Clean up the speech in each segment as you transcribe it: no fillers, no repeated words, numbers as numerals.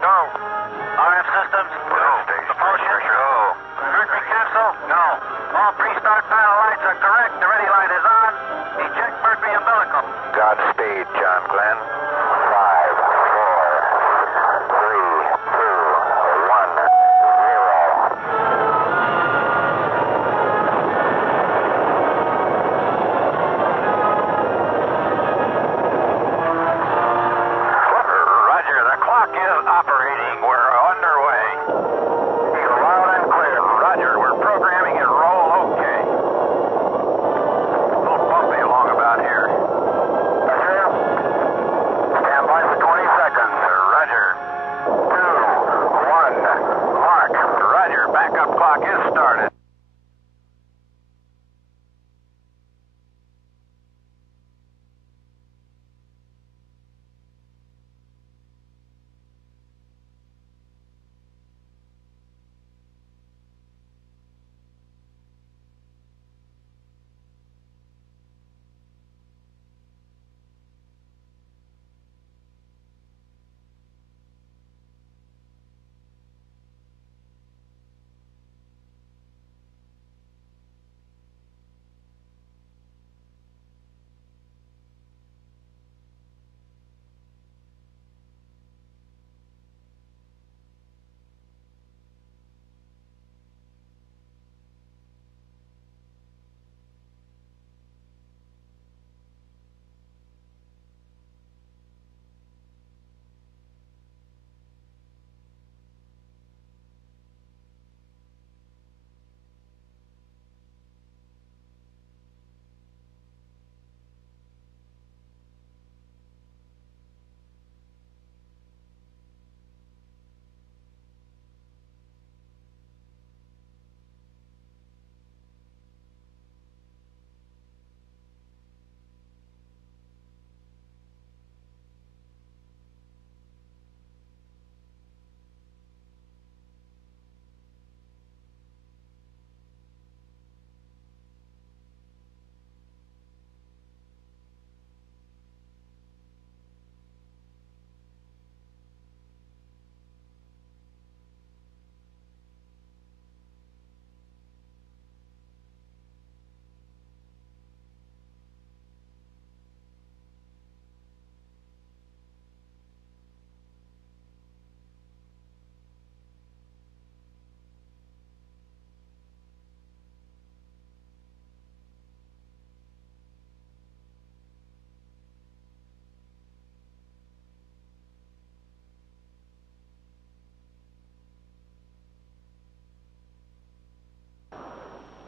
No. RF systems? No. Propulsion? No. Mercury capsule? No. All pre-start panel lights are correct. The ready light is on. Eject Mercury umbilical. Godspeed, John Glenn. 5, 4, 3, 2, 1, 0. Roger, the clock is operating. We're underway. You're loud and clear. Roger, we're programming it roll okay. A little bumpy along about here. Roger. Stand by for 20 seconds. Roger. 2, 1, mark. Roger, backup clock is started.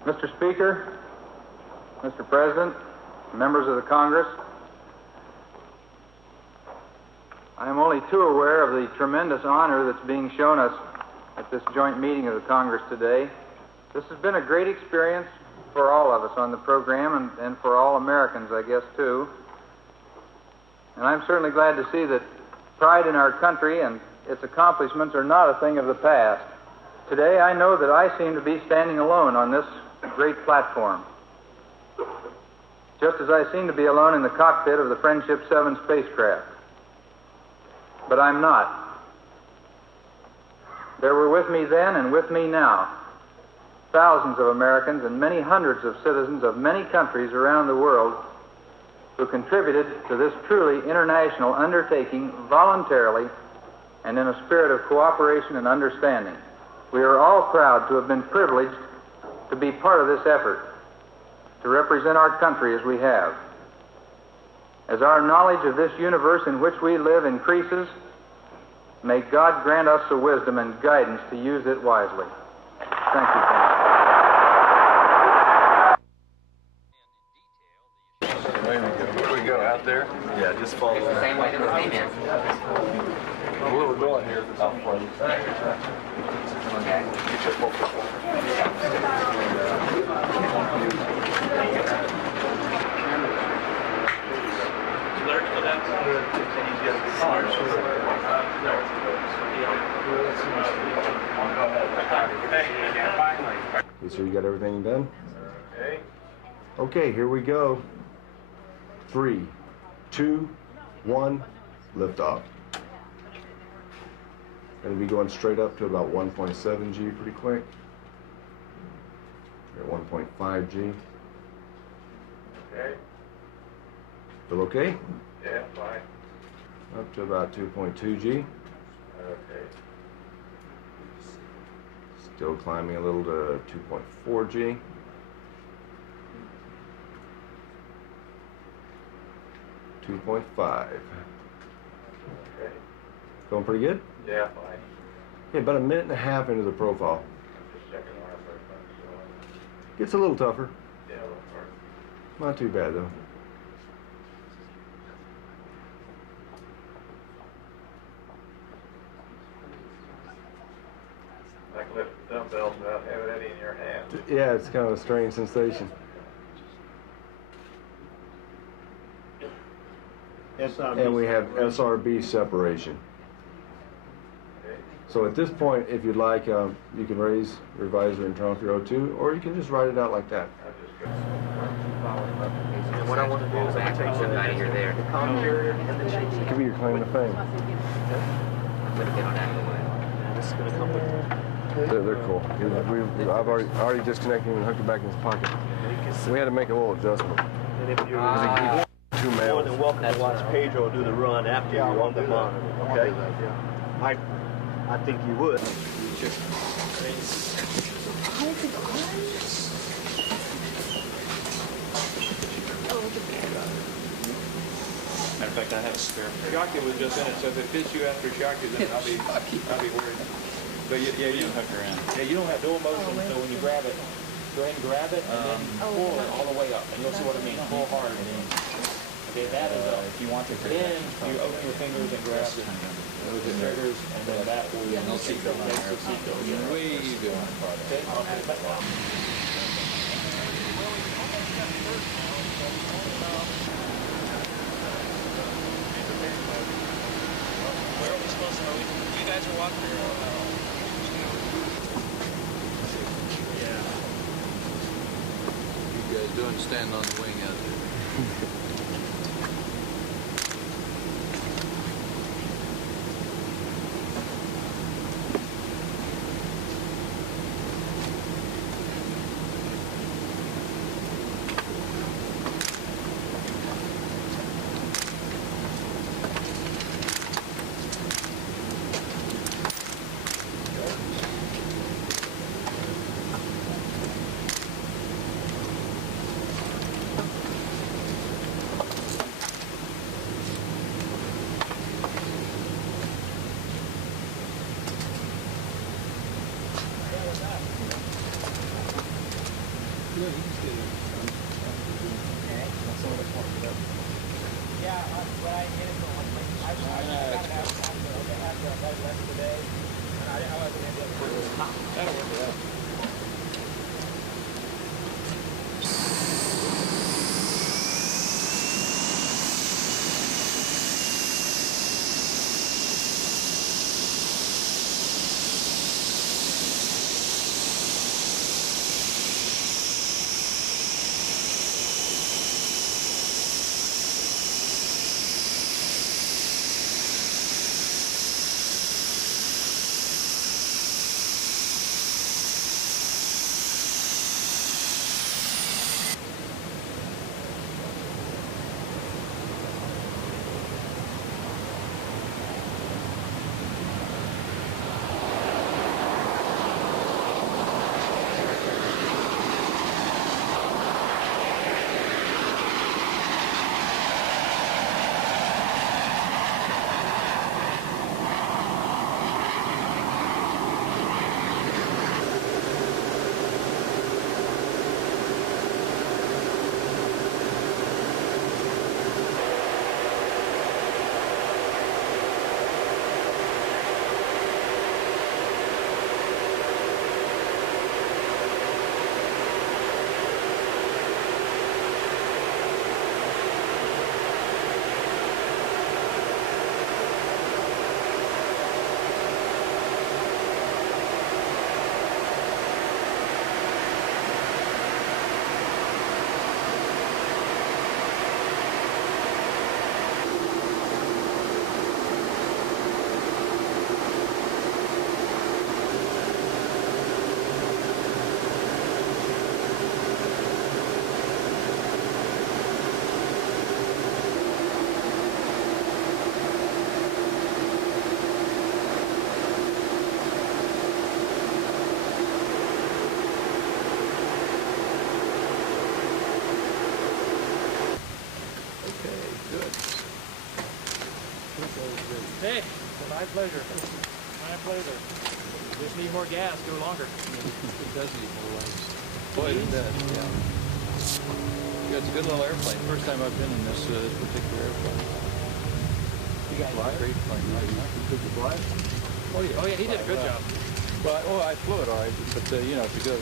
Mr. Speaker, Mr. President, members of the Congress, I am only too aware of the tremendous honor that's being shown us at this joint meeting of the Congress today. This has been a great experience for all of us on the program and for all Americans, I guess, too. And I'm certainly glad to see that pride in our country and its accomplishments are not a thing of the past. Today, I know that I seem to be standing alone on this great platform, just as I seem to be alone in the cockpit of the Friendship 7 spacecraft. But I'm not. There were with me then and with me now thousands of Americans and many hundreds of citizens of many countries around the world who contributed to this truly international undertaking voluntarily and in a spirit of cooperation and understanding. We are all proud to have been privileged to be part of this effort, to represent our country as we have. As our knowledge of this universe in which we live increases, may God grant us the wisdom and guidance to use it wisely. Thank you, Frank. Where we go, out there? Yeah, just follow the same way to the female. Where we're going here, it's out front. Okay. You sure you got everything done? Okay, here we go. 3, 2, 1, lift off. Going to be going straight up to about 1.7 G pretty quick. We're at 1.5 G. Okay. Feel okay? Yeah, fine. Up to about 2.2 G. Okay. Still climbing a little to 2.4 G. .5. Okay. Going pretty good? Yeah, fine. Yeah, about a minute and a half into the profile. Just checking our first one. Gets a little tougher. Yeah, a little hard. Not too bad though. Like lifting dumbbells without having any in your hand. Yeah, it's kind of a strange sensation. And we have SRB separation. Okay. So at this point, if you'd like, you can raise your visor and turn off your O2, or you can just write it out like that. I just go. And what I want to do is I'm going to take somebody here there. The comm carrier and the chase. It could be your claim to fame. I'm going to get on out of the way. This is going to come with They're cool. I've already disconnected him and hooked it back in his pocket. We had to make a little adjustment. and if you're Two more males. than welcome to watch Pedro do the run after you're on the monitor, okay? I think you would. Matter of fact, I have a spare. Shocky was just in it, so if it fits you after Shocky, then I'll be worried. But yeah, you don't have to around. Yeah, you don't have dual motion, so when you grab it, go ahead and grab it and then pull it all the way up, and you'll see what I mean. Pull hard. Okay, that is up. If you want to, then you open your fingers and grab it. Those are triggers, and then that will makes the seat go. Way doing. Okay. Where are we supposed to? You guys are walking around. You guys doing stand on the wing out there? pleasure. My pleasure. Just need more gas, go longer. It does need more legs. Boy, it does, yeah. Yeah, it's a good little airplane. First time I've been in this particular airplane. You got Fly great plane, right? You took the flight? Oh yeah, he did a good job. Well, I flew it all right, but you know, if you go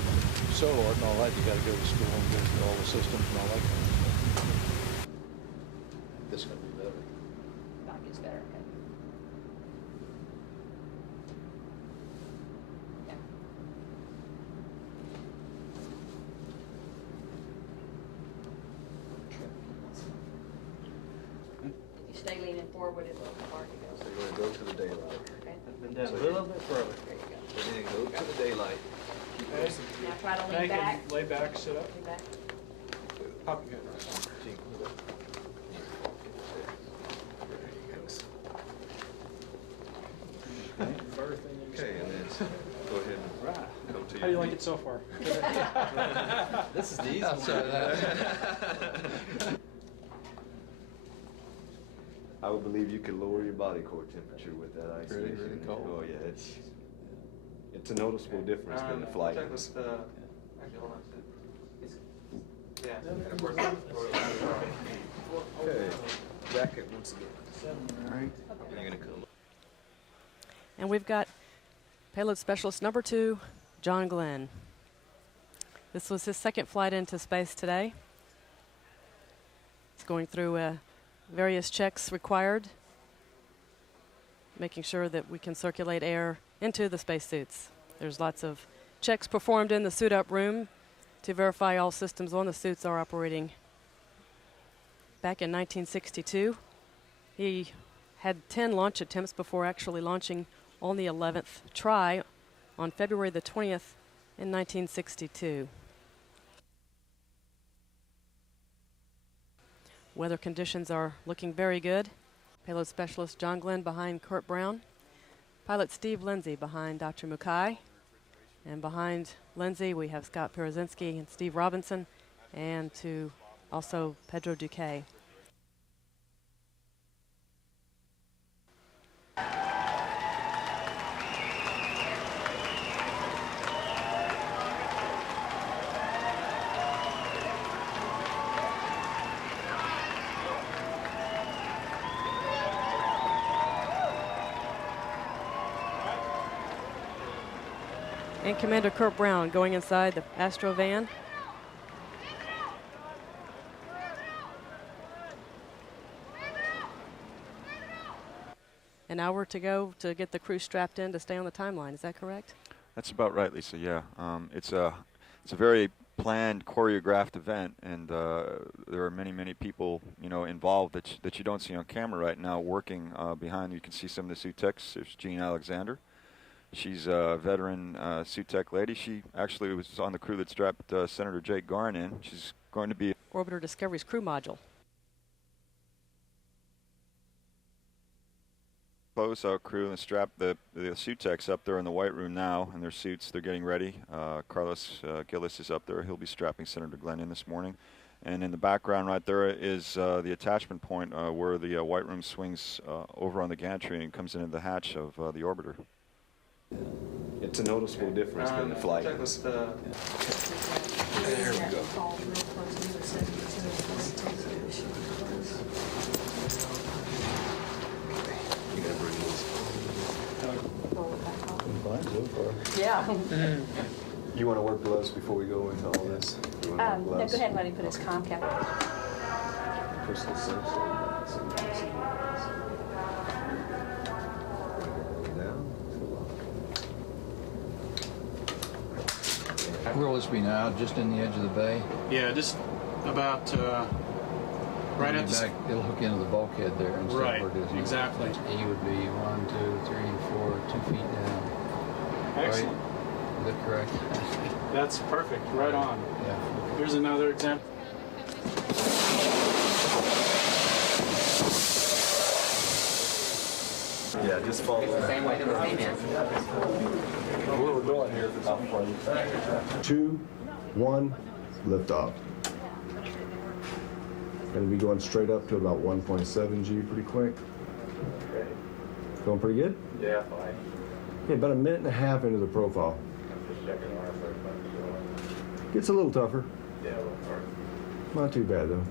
solo and all that, you got to go to school and go through all the systems and all that kind of stuff. This is going to be better. That gets better. Okay. If you stay leaning forward, it'll hard to go. So you're going to go to the daylight. Okay. Been down a little bit further. There you go. And then go to the daylight. Okay. Now try to lean Thank back. you. Lay back, sit up. Lean back. Pop your head. Okay, and then go ahead and come to How do you like it so far? This is the easy one. I would believe you could lower your body core temperature with that ice Really, station. really cold. Oh yeah, it's a noticeable difference than the flight. Okay. Jacket once again. All right. And you're gonna come. And we've got payload specialist number 2, John Glenn. This was his second flight into space today. He's going through various checks required, making sure that we can circulate air into the spacesuits. There's lots of checks performed in the suit-up room to verify all systems on the suits are operating. Back in 1962, he had 10 launch attempts before actually launching on the 11th try on February the 20th in 1962. Weather conditions are looking very good. Payload specialist John Glenn behind Kurt Brown. Pilot Steve Lindsay behind Dr. Mukai. And behind Lindsay we have Scott Perezinski and Steve Robinson, and to also Pedro Duque. And Commander Kurt Brown going inside the Astro van. An hour to go to get the crew strapped in to stay on the timeline. Is that correct? That's about right, Lisa. Yeah, it's a very planned, choreographed event, and there are many people, involved that you don't see on camera right now. Working behind, you can see some of the suit techs. There's Jean Alexander. She's a veteran suit tech lady. She actually was on the crew that strapped Senator Jake Garn in. She's going to be Orbiter Discovery's crew module. close-out crew and strap the suit techs up there in the white room now in their suits. They're getting ready. Carlos Gillis is up there. He'll be strapping Senator Glenn in this morning. And in the background right there is the attachment point where the white room swings over on the gantry and comes into the hatch of the orbiter. It's a noticeable difference than the flight. There we go. You gotta bring those. Yeah. You want to work gloves before we go into all this? You wanna work No, gloves? go ahead and let him put his comm cap on. Push this in. Where will this be now? Just in the edge of the bay? Yeah, just about right at the back. It'll hook into the bulkhead there and stuff right. where it is. Exactly. E would be 1, 2, 3, 4, 2 feet down. Excellent. Right? Is that correct? That's perfect. Right on. Yeah. Here's another example. Yeah, just follow that. Same way to the female. Where we're going here is about 2, 1, lift off. Going to be going straight up to about 1.7 G pretty quick. Going pretty good? Yeah, fine. Yeah, about a minute and a half into the profile. Just checking our first. Gets a little tougher. Yeah, a little hard. Not too bad, though.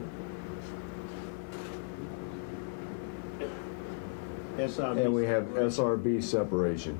And we have SRB separation.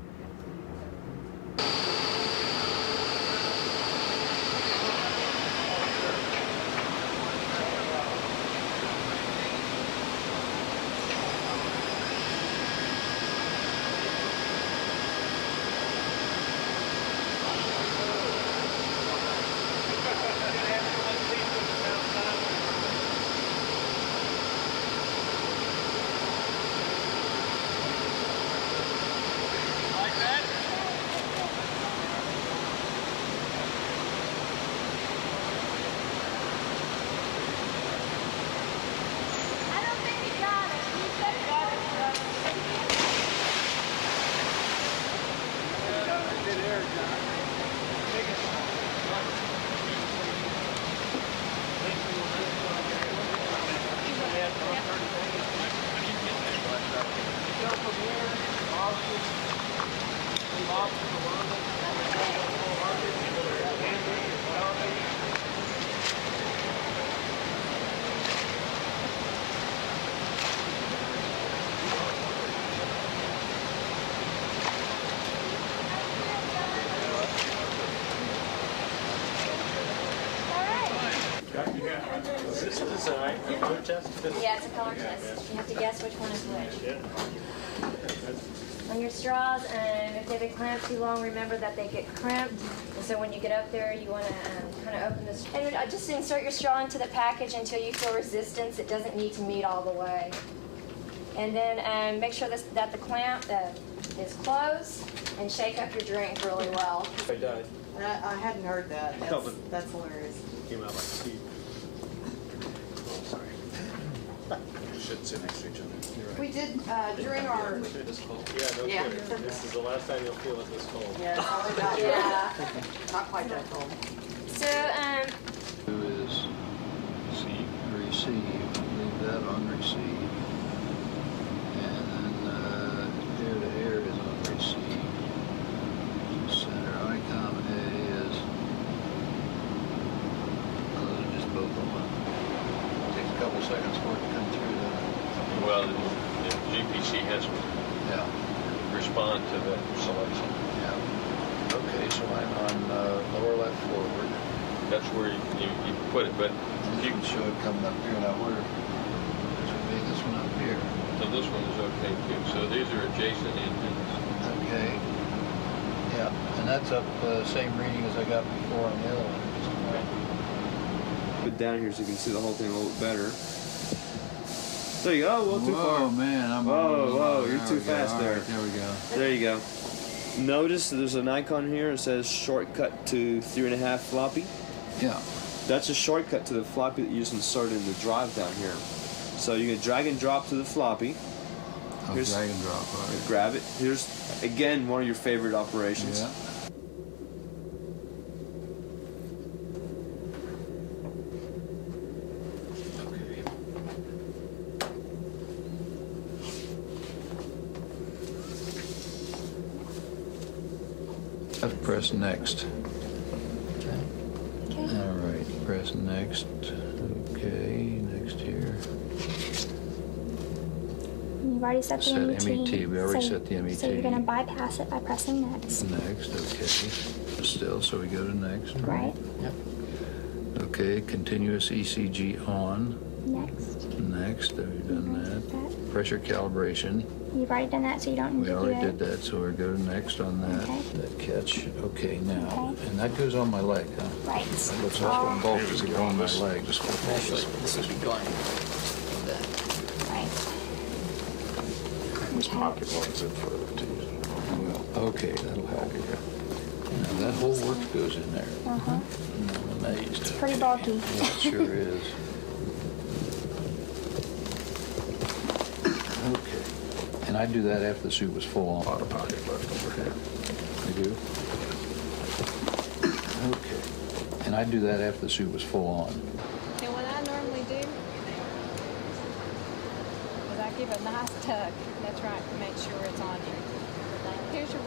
Yeah, it's a color test. You have to guess which one is which. On your straws, if they've been clamped too long, remember that they get crimped. And so when you get up there, you want to kind of open this. And just insert your straw into the package until you feel resistance. It doesn't need to meet all the way. And then make sure that the clamp is closed, and shake up your drink really well. I hadn't heard that. That's hilarious. Came out like Steve. Shouldn't sit next to each other. We did during our. Yeah, no kidding. This is the last time you'll feel it this cold. Yeah, probably about not quite that cold. So Who is receive? Leave that on receive. And then air to air is on receive. Center icon A is. Those are just both on. Takes a couple seconds for it to come through. Well, the GPC has to respond to that selection. Yeah. Okay, so I'm on lower left forward. That's where you put it, but you can show it coming up here. Now where? This would be this one up here. So this one is okay too. So these are adjacent engines. Okay. Yeah, and that's up same reading as I got before on the other one. Put down here so you can see the whole thing a little better. There you go. Well, too far. Oh man, I'm. Whoa, you're too fast there. Right, there we go. There you go. Notice there's an icon here. It says shortcut to 3.5 floppy. Yeah. That's a shortcut to the floppy that you just inserted in the drive down here. So you can drag and drop to the floppy. Here's, drag and drop. All right. Grab it. Here's again one of your favorite operations. Yeah. Press next. Okay. All right, press next. Okay, next here. You've already set the MET. We already set the MET. So you're going to bypass it by pressing next. Next, okay. Still, so we go to next. Right. Yep. Okay, continuous ECG on. Next. Next, we've done that. Pressure calibration. You've already done that, so you don't need to do it. We already did that, so we go to next on that. Okay. That catch. Okay, now, and that goes on my leg, huh? Right. That looks awful bulky to go on my leg. Just this will be going. Right. Pocket ones in further too. Well, okay, that'll help you. Now that whole work goes in there. Uh-huh. I'm amazed. It's pretty bulky. Yeah, it sure is. Okay. And I do that after the suit was full on. A lot of pocket left over here. You do? Okay. And I do that after the suit was full on. And what I normally do is I give a nice tug. That's right, to make sure it's on you. Here's your...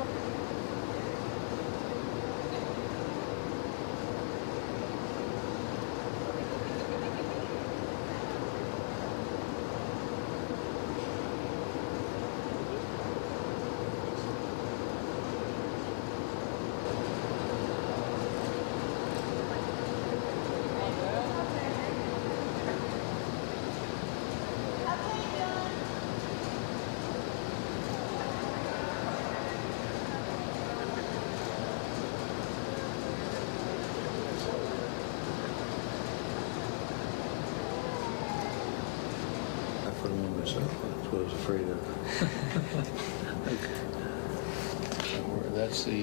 Put them on myself. That's what I was afraid of. That's the.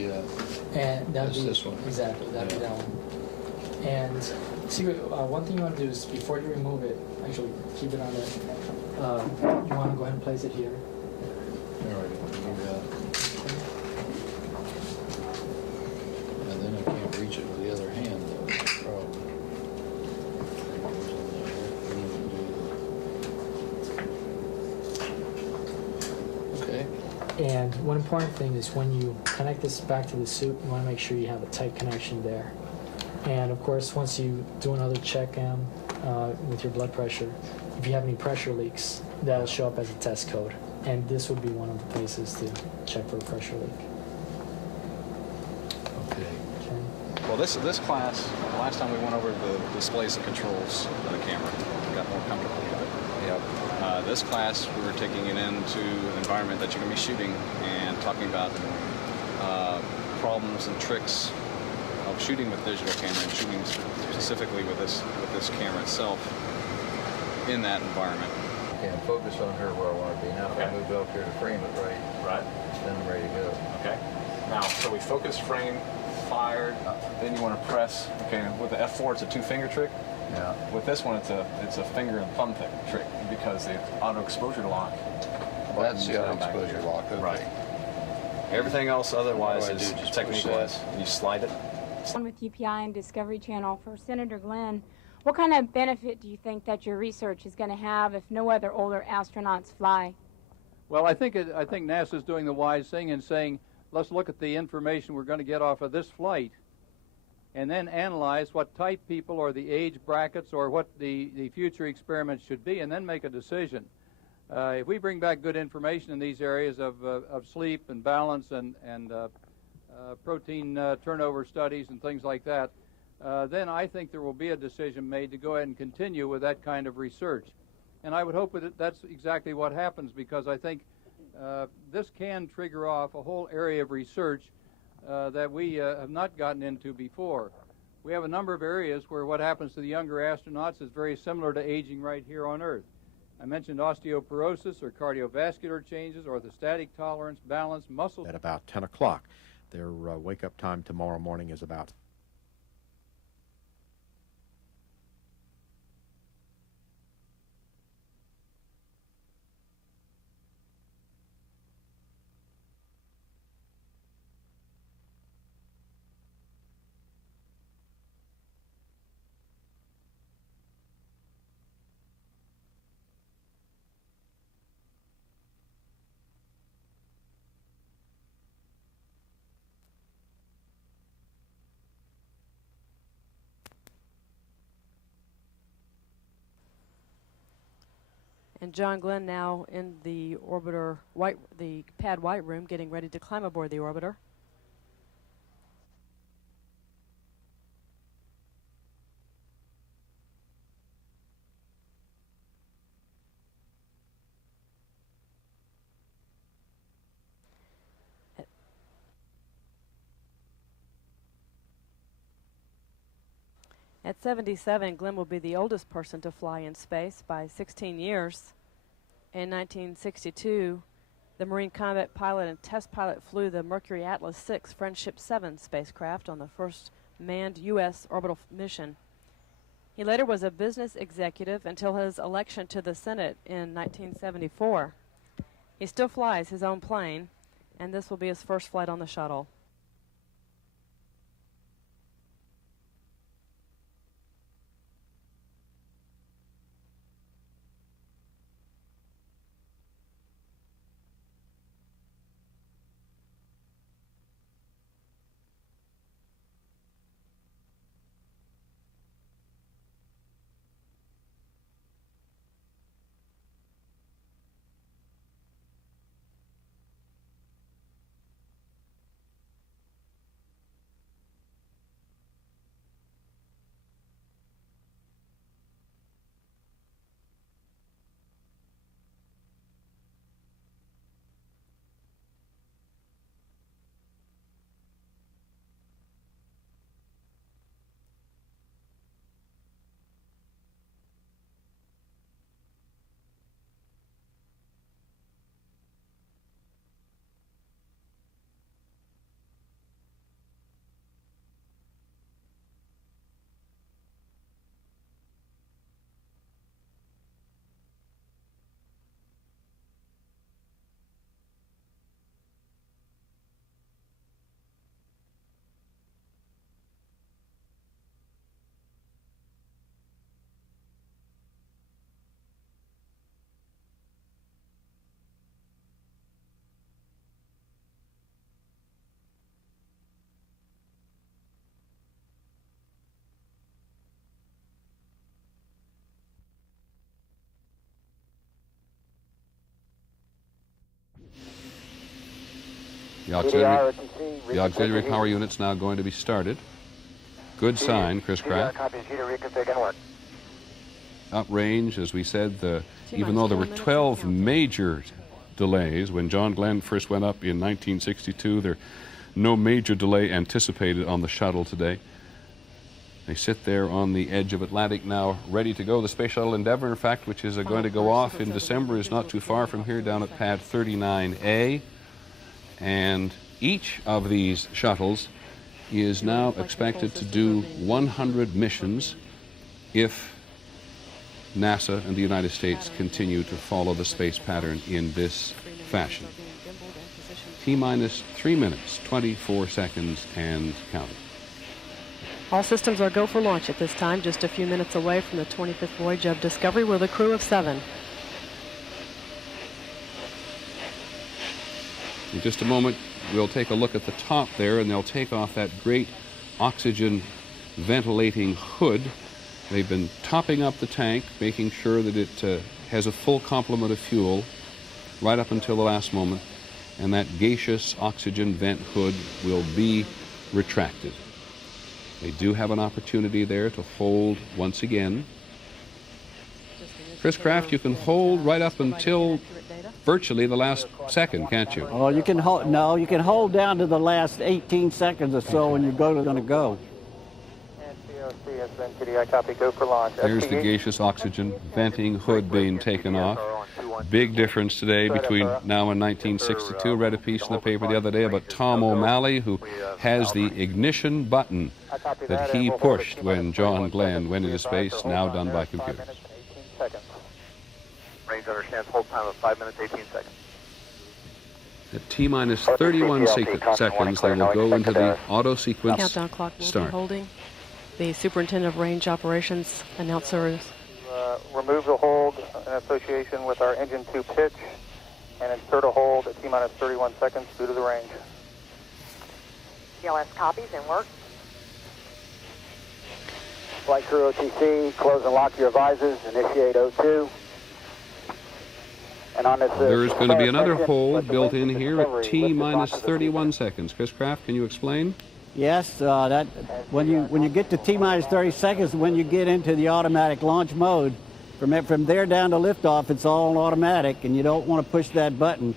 And that'd that's be this one. Exactly, that'd be that one. And see, one thing you want to do is before you remove it, actually keep it on there. You want to go ahead and place it here. All right, I'll do that. And then I can't reach it with the other hand, though. That's the problem. Okay. And one important thing is when you connect this back to the suit, you want to make sure you have a tight connection there. And of course, once you do another check with your blood pressure, if you have any pressure leaks, that'll show up as a test code. And this would be one of the places to check for a pressure leak. Okay. Well, this class, last time we went over the displays and controls of the camera, got more comfortable with it. Yep. This class, we were taking it into an environment that you're going to be shooting and talking about problems and tricks of shooting with digital camera and shooting specifically with this camera itself in that environment. Okay, I'm focused on her where I want to be. Now if I move up here to frame it right, then I'm ready to go. Okay. Now, so we focus, frame, fired. Then you want to press. Okay, with the F4, it's a two-finger trick. Yeah. With this one, it's a finger and thumb trick because the auto exposure lock. That's the auto exposure lock. Okay. Right. Everything else otherwise What do I is do? Just technique-wise. You slide it. On with UPI and Discovery Channel for Senator Glenn. What kind of benefit do you think that your research is going to have if no other older astronauts fly? Well, I think NASA's doing the wise thing in saying, let's look at the information we're going to get off of this flight and then analyze what type people or the age brackets or what the future experiments should be and then make a decision. If we bring back good information in these areas of sleep and balance and protein turnover studies and things like that, then I think there will be a decision made to go ahead and continue with that kind of research. And I would hope that that's exactly what happens because I think this can trigger off a whole area of research that we have not gotten into before. We have a number of areas where what happens to the younger astronauts is very similar to aging right here on Earth. I mentioned osteoporosis or cardiovascular changes, orthostatic tolerance, balance, muscle. At about 10 o'clock. Their wake-up time tomorrow morning is about And John Glenn now in the orbiter the pad white room, getting ready to climb aboard the orbiter. At 77, Glenn will be the oldest person to fly in space by 16 years. In 1962, the Marine combat pilot and test pilot flew the Mercury Atlas 6 Friendship 7 spacecraft on the first manned U.S. orbital mission. He later was a business executive until his election to the Senate in 1974. He still flies his own plane, and this will be his first flight on the shuttle. The auxiliary power unit's now going to be started. Good sign, Chris Kraft. Uprange, as we said, even though there were 12 major delays when John Glenn first went up in 1962, there no major delay anticipated on the shuttle today. They sit there on the edge of Atlantic now, ready to go. The Space Shuttle Endeavour, in fact, which is going to go off in December, is not too far from here, down at pad 39A. And each of these shuttles is now expected to do 100 missions if NASA and the United States continue to follow the space pattern in this fashion. T-minus 3 minutes, 24 seconds, and counting. All systems are go for launch at this time, just a few minutes away from the 25th voyage of Discovery with a crew of 7. In just a moment, we'll take a look at the top there, and they'll take off that great oxygen ventilating hood. They've been topping up the tank, making sure that it has a full complement of fuel right up until the last moment, and that gaseous oxygen vent hood will be retracted. They do have an opportunity there to hold once again. Chris Kraft, you can hold right up until virtually the last second, can't you? Oh, you can hold. No, you can hold down to the last 18 seconds or so, and you're going to go. There's the gaseous oxygen venting hood being taken off. Big difference today between now and 1962. Read a piece in the paper the other day about Tom O'Malley, who has the ignition button that he pushed when John Glenn went into space, now done by computers. Range understands hold time of 5 minutes, 18 seconds. At T-minus 31 seconds, they will go into the auto sequence countdown clock will start. Be holding. The Superintendent of Range Operations announcers. Remove the hold in association with our engine 2 pitch and insert a hold at T-minus 31 seconds due to the range. CLS copies and work. Flight crew OTC, close and lock your visors, initiate O2. And on this, There's going to be another hold built in here at T-minus 31 seconds. Chris Kraft, can you explain? Yes, that when you get to T-minus 30 seconds, when you get into the automatic launch mode, from there down to liftoff, it's all automatic, and you don't want to push that button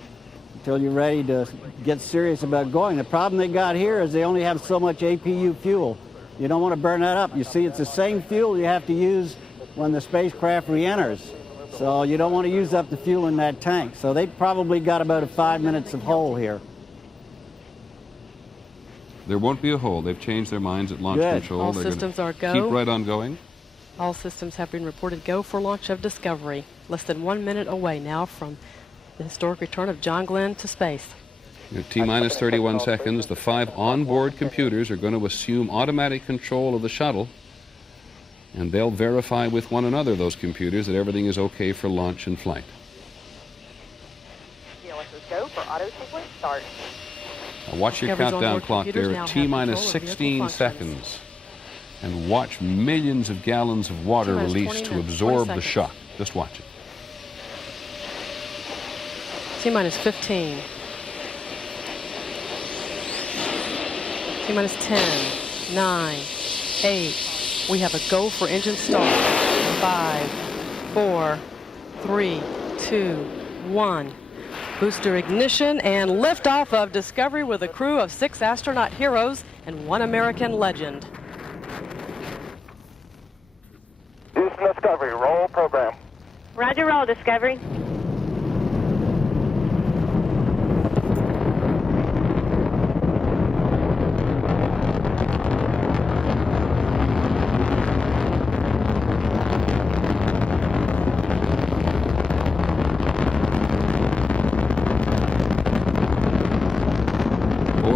until you're ready to get serious about going. The problem they got here is they only have so much APU fuel. You don't want to burn that up. You see, it's the same fuel you have to use when the spacecraft re-enters. So you don't want to use up the fuel in that tank. So they probably got about 5 minutes of hold here. There won't be a hold. They've changed their minds at launch Good. control. All They're systems are go. Keep right on going. All systems have been reported go for launch of Discovery. Less than 1 minute away now from the historic return of John Glenn to space. At T-minus 31 seconds, the 5 onboard computers are going to assume automatic control of the shuttle, and they'll verify with one another, those computers, that everything is okay for launch and flight. CLS's go for auto sequence start. Now watch your countdown clock there at T-minus 16 seconds, and watch millions of gallons of water released to absorb the shock. Just watch it. T-minus 15. T-minus 10, 9, 8. We have a go for engine start. 5, 4, 3, 2, 1. Booster ignition and liftoff of Discovery with a crew of 6 astronaut heroes and 1 American legend. Houston Discovery, roll program. Roger, roll, Discovery.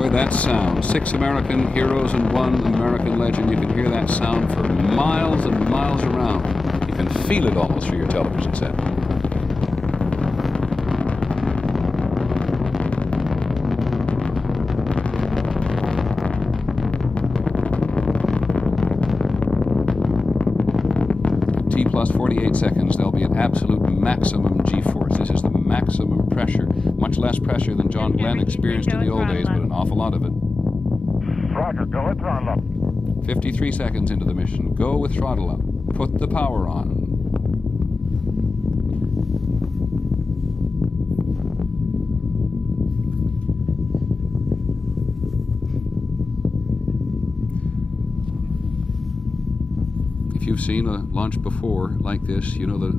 That sound, 6 American heroes and 1 American legend. You can hear that sound for miles and miles around. You can feel it almost through your television set. T plus 48 seconds, there'll be an absolute maximum G-force. This is the maximum pressure. Much less pressure than John Glenn experienced in the old days, but an awful lot of it. Roger, go with throttle up. 53 seconds into the mission. Go with throttle up. Put the power on. If you've seen a launch before like this, you know the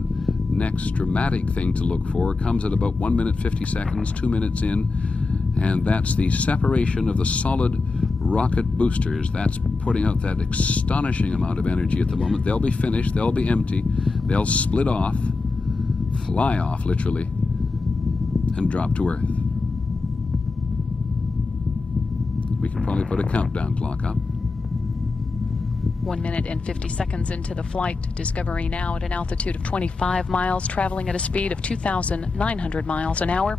next dramatic thing to look for comes at about 1 minute 50 seconds, 2 minutes in, and that's the separation of the solid rocket boosters. That's putting out that astonishing amount of energy at the moment. They'll be finished, they'll be empty, they'll split off, fly off literally, and drop to Earth. We could probably put a countdown clock up. 1 minute and 50 seconds into the flight. Discovery now at an altitude of 25 miles, traveling at a speed of 2,900 miles an hour.